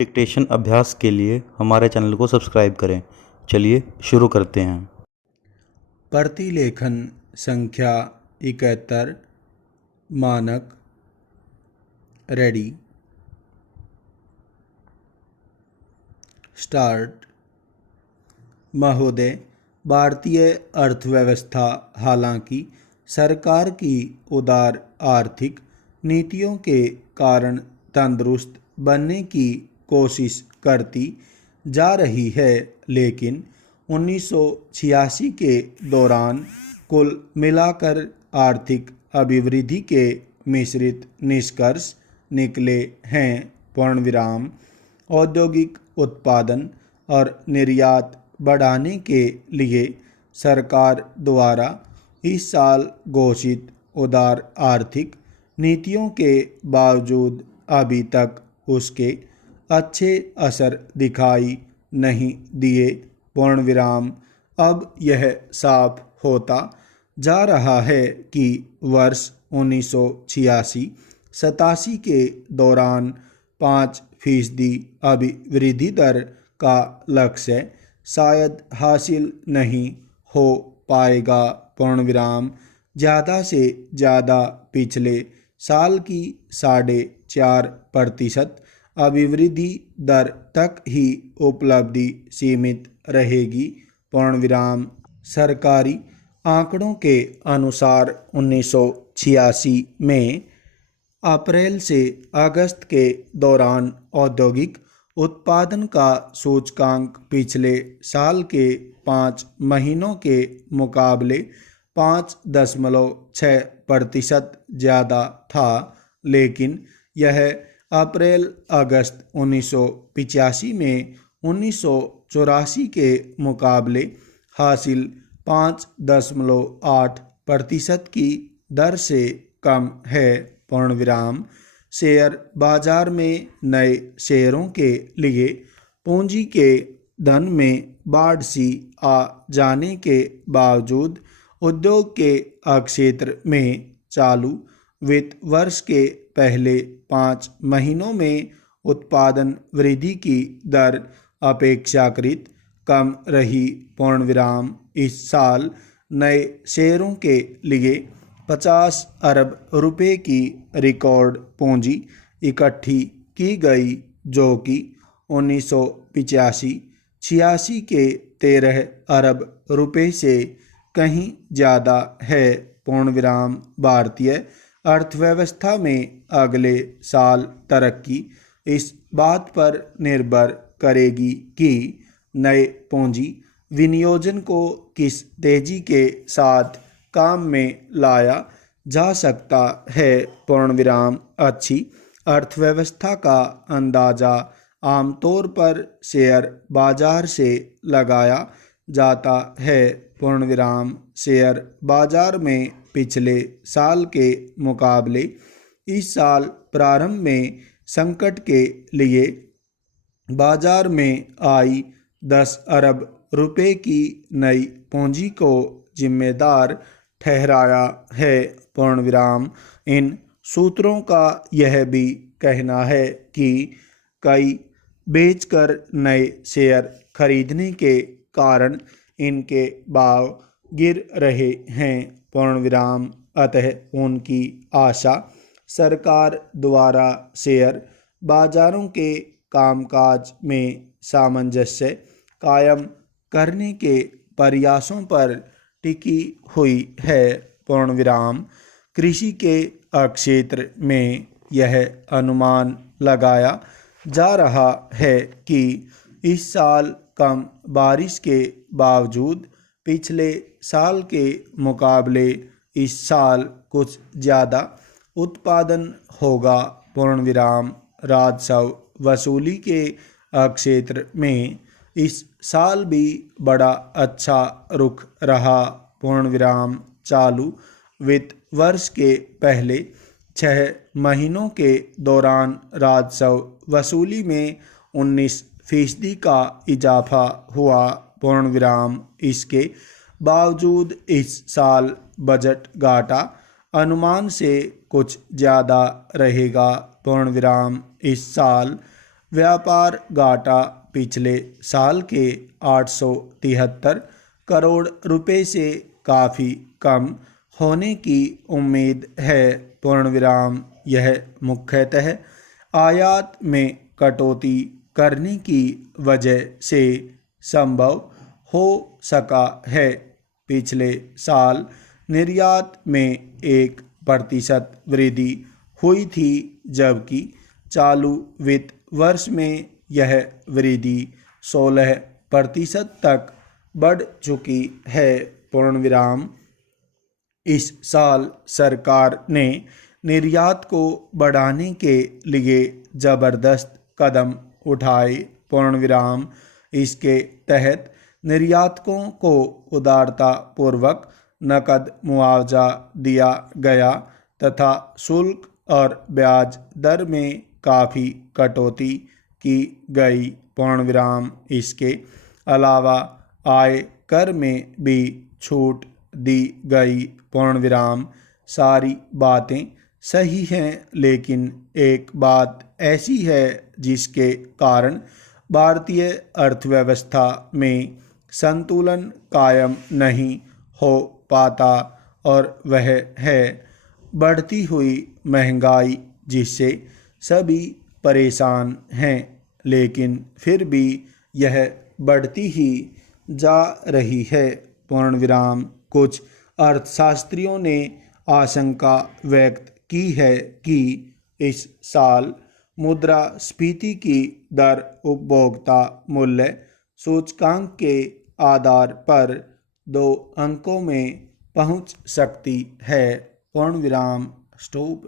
Dictation अभ्यास के लिए हमारे चैनल को सब्सक्राइब करें। चलिए शुरू करते हैं। प्रतिलेखन संख्या 71 मानक रेडी स्टार्ट। महोदय, भारतीय अर्थव्यवस्था हालांकि सरकार की उदार आर्थिक नीतियों के कारण तंदुरुस्त बनने की कोशिश करती जा रही है, लेकिन 1986 के दौरान कुल मिलाकर आर्थिक अभिवृद्धि के मिश्रित निष्कर्ष निकले हैं। पूर्णविराम। औद्योगिक उत्पादन और निर्यात बढ़ाने के लिए सरकार द्वारा इस साल घोषित उदार आर्थिक नीतियों के बावजूद अभी तक उसके अच्छे असर दिखाई नहीं दिए। पूर्णविराम। अब यह साफ होता जा रहा है कि वर्ष 1986-87 के दौरान 5% अभिवृद्धि दर का लक्ष्य शायद हासिल नहीं हो पाएगा। पूर्णविराम। ज़्यादा से ज़्यादा पिछले साल की 4.5% अभिवृद्धि दर तक ही उपलब्धि सीमित रहेगी। पूर्णविराम। सरकारी आंकड़ों के अनुसार 1986 में अप्रैल से अगस्त के दौरान औद्योगिक उत्पादन का सूचकांक पिछले साल के 5 महीनों के मुकाबले 5.6% ज़्यादा था, लेकिन यह अप्रैल अगस्त 1985 में 1984 के मुकाबले हासिल 5.8% की दर से कम है। पूर्णविराम। शेयर बाजार में नए शेयरों के लिए पूंजी के धन में बाढ़ सी आ जाने के बावजूद उद्योग के क्षेत्र में चालू वित्त वर्ष के पहले 5 महीनों में उत्पादन वृद्धि की दर अपेक्षाकृत कम रही। पूर्णविराम। इस साल नए शेयरों के लिए 50 अरब रुपए की रिकॉर्ड पूंजी इकट्ठी की गई, जो कि 1985-86 के 13 अरब रुपए से कहीं ज़्यादा है। पूर्णविराम। भारतीय अर्थव्यवस्था में अगले साल तरक्की इस बात पर निर्भर करेगी कि नए पूंजी विनियोजन को किस तेजी के साथ काम में लाया जा सकता है। पूर्णविराम। अच्छी अर्थव्यवस्था का अंदाज़ा आमतौर पर शेयर बाजार से लगाया जाता है। पूर्णविराम। शेयर बाजार में पिछले साल के मुकाबले इस साल प्रारंभ में संकट के लिए बाजार में आई 10 अरब रुपए की नई पूंजी को जिम्मेदार ठहराया है। पूर्णविराम। इन सूत्रों का यह भी कहना है कि कई बेचकर नए शेयर खरीदने के कारण इनके भाव गिर रहे हैं। पूर्णविराम। अतः उनकी आशा सरकार द्वारा शेयर बाजारों के कामकाज में सामंजस्य कायम करने के प्रयासों पर टिकी हुई है। पूर्णविराम। कृषि के क्षेत्र में यह अनुमान लगाया जा रहा है कि इस साल कम बारिश के बावजूद पिछले साल के मुकाबले इस साल कुछ ज़्यादा उत्पादन होगा। पूर्णविराम। राजस्व वसूली के क्षेत्र में इस साल भी बड़ा अच्छा रुख रहा। पूर्णविराम। चालू वित्त वर्ष के पहले 6 महीनों के दौरान राजस्व वसूली में 19% का इजाफा हुआ। पूर्णविराम। इसके बावजूद इस साल बजट घाटा अनुमान से कुछ ज़्यादा रहेगा। पूर्णविराम। इस साल व्यापार घाटा पिछले साल के 873 करोड़ रुपए से काफ़ी कम होने की उम्मीद है। पूर्ण विराम। यह मुख्यतः आयात में कटौती करने की वजह से संभव हो सका है। पिछले साल निर्यात में 1% वृद्धि हुई थी, जबकि चालू वित्त वर्ष में यह वृद्धि 16% तक बढ़ चुकी है। पूर्ण विराम। इस साल सरकार ने निर्यात को बढ़ाने के लिए जबरदस्त कदम उठाए। पूर्ण विराम। इसके तहत निर्यातकों को उदारतापूर्वक नकद मुआवजा दिया गया तथा शुल्क और ब्याज दर में काफ़ी कटौती की गई। पूर्ण विराम। इसके अलावा आय कर में भी छूट दी गई। पूर्ण विराम। सारी बातें सही हैं, लेकिन एक बात ऐसी है जिसके कारण भारतीय अर्थव्यवस्था में संतुलन कायम नहीं हो पाता, और वह है बढ़ती हुई महंगाई, जिससे सभी परेशान हैं, लेकिन फिर भी यह बढ़ती ही जा रही है। पूर्ण विराम। कुछ अर्थशास्त्रियों ने आशंका व्यक्त की है कि इस साल मुद्रास्फीति की दर उपभोक्ता मूल्य सूचकांक के आधार पर 2 अंकों में पहुंच सकती है। पूर्ण विराम। स्टॉप।